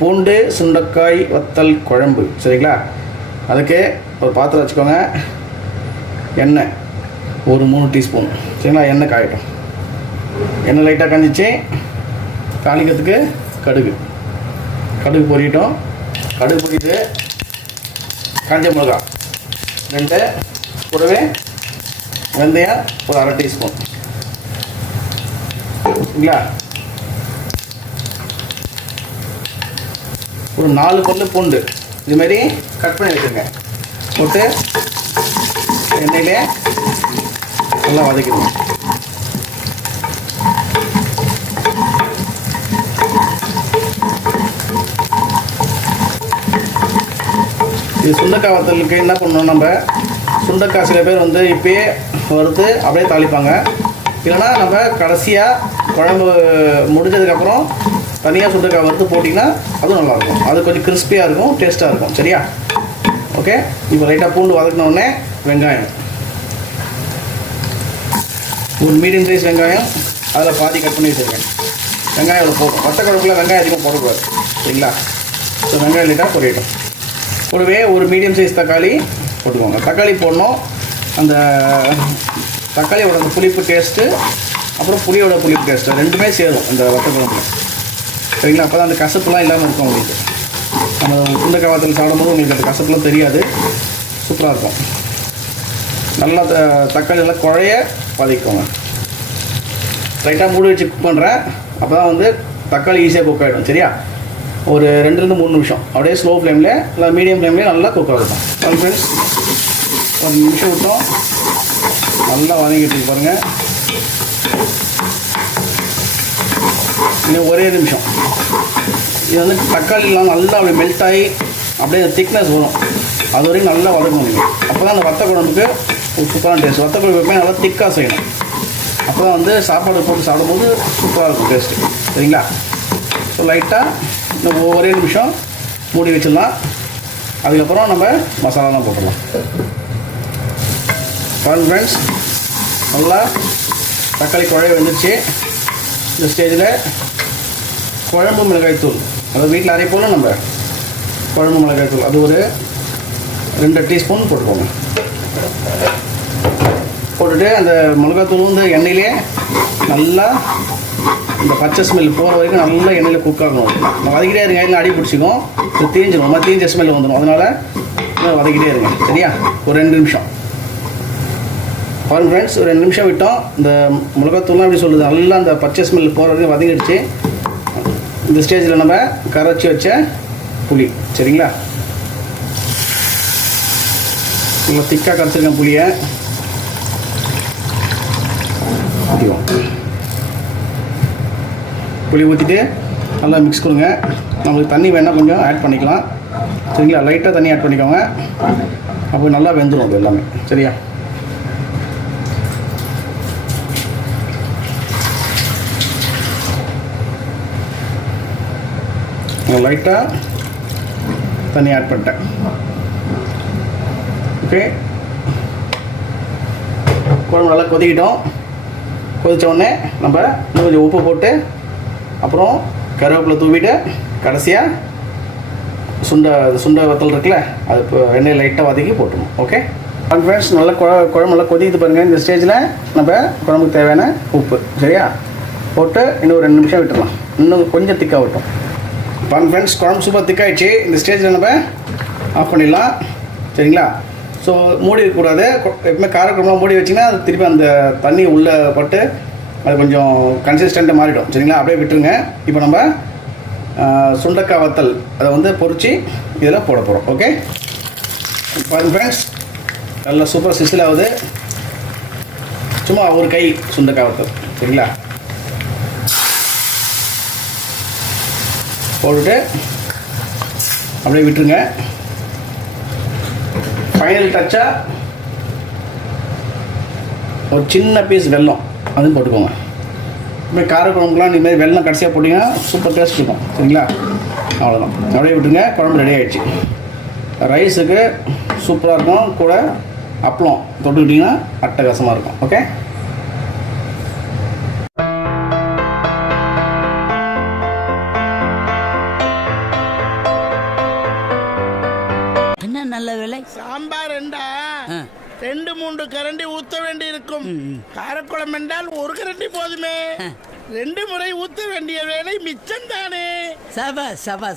பூண்டு சுண்டைக்காய் வத்தல் குழம்பு. சரிங்களா? அதுக்கு ஒரு பாத்திரம் வச்சுக்கோங்க. எண்ணெய் ஒரு 3 டீஸ்பூன். சரிங்களா? எண்ணெய் காயட்டும். எண்ணெய் லைட்டாக காஞ்சிச்சு. தாளிக்கிறதுக்கு கடுகு பொரியட்டும். கடுகு பொரிட்டு காஞ்ச மிளகா 2, கூடவே வெந்தயம் ஒரு 1/2 டீஸ்பூன். சரிங்களா? ஒரு 4 பல்லு பூண்டு இதுமாரி கட் பண்ணி வச்சுருங்க. போட்டு எண்ணெயிலே நல்லா வதக்கிடுவோம். இது சுண்டைக்காய் வத்தலுக்கு என்ன பண்ணணும், நம்ம சுண்டைக்காய் சில பேர் வந்து இப்போயே வறுத்து அப்படியே தாளிப்பாங்க. இல்லைனா நம்ம கடைசியாக குழம்பு முடிஞ்சதுக்கப்புறம் தனியாக சுண்டைக்காய் வறுத்து போட்டிங்கன்னா அதுவும் நல்லாயிருக்கும். அது கொஞ்சம் கிறிஸ்பியாக இருக்கும், டேஸ்ட்டாக இருக்கும். சரியா? ஓகே. இப்போ லைட்டாக பூண்டு வதக்கினோடனே வெங்காயம் ஒரு மீடியம் சைஸ் வெங்காயம் அதில் பாதி கட் பண்ணி வச்சுருக்கேன். வெங்காயம் அதில் போடும். வத்த குழம்புல வெங்காயம் அதிகமாக போடக்கூடாது. சரிங்களா? ஸோ வெங்காயம் லைட்டாக பொரியட்டும். கூடவே ஒரு மீடியம் சைஸ் தக்காளி போட்டுக்கோங்க. தக்காளி போடணும். அந்த தக்காளியோட அந்த புளிப்பு டேஸ்ட்டு அப்புறம் புளியோட புளிப்பு டேஸ்ட்டு ரெண்டுமே சேரும் இந்த வத்த குழம்புல. சரிங்களா? அப்போ தான் அந்த கசப்புலாம் இல்லாமல் இருக்கும் உங்களுக்கு. நம்ம சுண்டைக்காய் வத்தல் சாப்பிடும்போது உங்களுக்கு அந்த கசப்புலாம் தெரியாது. சூப்பராக இருக்கும். நல்லா தக்காளி நல்லா குழைய வதக்கிக்கோங்க. லைட்டாக மூடி வச்சு குக் பண்ணுறேன். அப்போ தான் வந்து தக்காளி ஈஸியாக குக் ஆகிடும். சரியா? ஒரு 2 3 நிமிஷம் அப்படியே ஸ்லோ ஃப்ளேமில் இல்லை மீடியம் ஃப்ளேம்லேயே நல்லா குக் ஆகிடும். ஃப்ரெண்ட்ஸ், ஒரு நிமிஷம் விட்டோம். நல்லா வதங்கிட்டு பாருங்கள். இன்னும் ஒரே நிமிஷம். இது வந்து தக்காளிலாம் நல்லா அப்படியே மெல்ட் ஆகி அப்படியே திக்னஸ் வரும். அது வரைக்கும் நல்லா வதக்கணும் நீங்கள். அப்போ தான் அந்த வத்த குழம்புக்கு ஒரு சூப்பரான டேஸ்ட். வத்த குழம்பு எப்போயும் நல்லா திக்காக செய்யணும். அப்போ தான் வந்து சாப்பாடு போட்டு சாப்பிடும்போது சூப்பராக இருக்கும் டேஸ்ட்டு. சரிங்களா? ஸோ லைட்டாக இன்னும் ஒரே நிமிஷம் மூடி வச்சிடலாம். அதுக்கப்புறம் நம்ம மசாலாலாம் போட்டுடலாம். பாருங்கள் ஃப்ரெண்ட்ஸ், நல்லா தக்காளி குழம்பு வந்துடுச்சு. இந்த ஸ்டேஜில் குழம்பு மிளகாய்த்தூள், அதாவது வீட்டில் அரைப்போம் நம்ம குழம்பு மிளகாய்த்தூள், அது ஒரு 2 டீஸ்பூன் போட்டுக்கோங்க. போட்டுட்டு அந்த மிளகாத்தூள் வந்து எண்ணெயிலே நல்லா இந்த பச்சை ஸ்மெல் போகிற வரைக்கும் நல்லா எண்ணெயில் குக் ஆகணும். வதக்கிட்டே இருங்க, எல்லாம் அடி பிடிச்சிக்கும். இது தீஞ்சிடும், தீஞ்ச ஸ்மெல் வந்துடும். அதனால் வதக்கிட்டே இருங்க. சரியா? ஒரு 2 நிமிஷம். பாருங்க ஃப்ரெண்ட்ஸ், ஒரு 2 நிமிஷம் விட்டோம். இந்த மிளகாத்தூள்லாம் எப்படி சொல்லுது, நல்லா அந்த பச்சை ஸ்மெல் போகிற வரைக்கும் வதங்கிடுச்சு. இந்த ஸ்டேஜில் நம்ம கரைச்சி வச்ச புளி. சரிங்களா? நல்லா திக்காக கரைச்சிருக்கேன் புளியை. புளி ஊற்றிட்டு நல்லா மிக்ஸ் கொடுங்க. நம்மளுக்கு தண்ணி வேணால் கொஞ்சம் ஆட் பண்ணிக்கலாம். சரிங்களா? லைட்டாக தண்ணி ஆட் பண்ணிக்கோங்க. அப்போ நல்லா வெந்துடும் அது எல்லாமே. சரியா? லைட்டாக தண்ணி ஆட் பண்ணிட்டேன். ஓகே. குழம்பு நல்லா கொதிக்கிட்டோம். கொதித்த உடனே நம்ம இன்னும் கொஞ்சம் உப்பு போட்டு அப்புறம் கருவேப்பிலை தூவிட்டு கடைசியாக சுண்டை வத்தல் இருக்குல்ல, அது இப்போ எண்ணெய் லைட்டாக வதக்கி போட்டுருணும். ஓகே ஃப்ரெண்ட்ஸ், நல்லா குழம்பு நல்லா கொதிக்கிட்டு பாருங்கள். இந்த ஸ்டேஜில் நம்ம குழம்புக்கு தேவையான உப்பு சரியா போட்டு இன்னும் ஒரு 2 நிமிஷம் விட்டுடலாம். இன்னும் கொஞ்சம் திக்காக விட்டோம். ஃப்ரெண்ட்ஸ், குழம்பு சூப்பர் திக்காகிடுச்சு. இந்த ஸ்டேஜில் நம்ம ஆஃப் பண்ணிடலாம். சரிங்களா? ஸோ மூடி இருக்கக்கூடாது. எப்பவுமே காரக்குழம்புலாம் மூடி வச்சிங்கன்னா அது திருப்பி அந்த தண்ணி உள்ளே பட்டு அது கொஞ்சம் கன்சிஸ்டண்ட்டாக மாறிடும். சரிங்களா? அப்படியே விட்டுருங்க. இப்போ நம்ம சுண்டைக்காய் வத்தல் அதை வந்து பொரித்து இதில் போட போகிறோம். ஓகே பாருங்கள் ஃப்ரெண்ட்ஸ், நல்லா சூப்பர் சிசில் ஆகுது. சும்மா ஒரு கை சுண்டைக்காய் வத்தல். சரிங்களா? போட்டுட்டு அப்படியே விட்டுருங்க. ஃபைனல் டச்சாக ஒரு சின்ன பீஸ் வெல்லம் அதுவும் போட்டுக்கோங்க. இப்போ காரக்குழம்புலாம் இதுமாதிரி வெல்லம் கடைசியாக போட்டிங்கன்னா சூப்பர் டேஸ்ட் இருக்கும். சரிங்களா? அவ்வளோதான். அப்படியே விட்டுருங்க. குழம்பு ரெடி ஆகிடுச்சு. ரைஸுக்கு சூப்பராக இருக்கும். கூட அப்பளம் தொட்டுக்கிட்டிங்கன்னா அட்டகாசமாக இருக்கும். ஓகே. 2-3 கரண்டி ஊத்த வேண்டி இருக்கும். காரக்குழம்பு என்றால் ஒரு கரண்டி போதுமே. 2 முறை ஊத்த வேண்டிய வேலை மிச்சம் தானே. சபாஸ் சபாஸ்.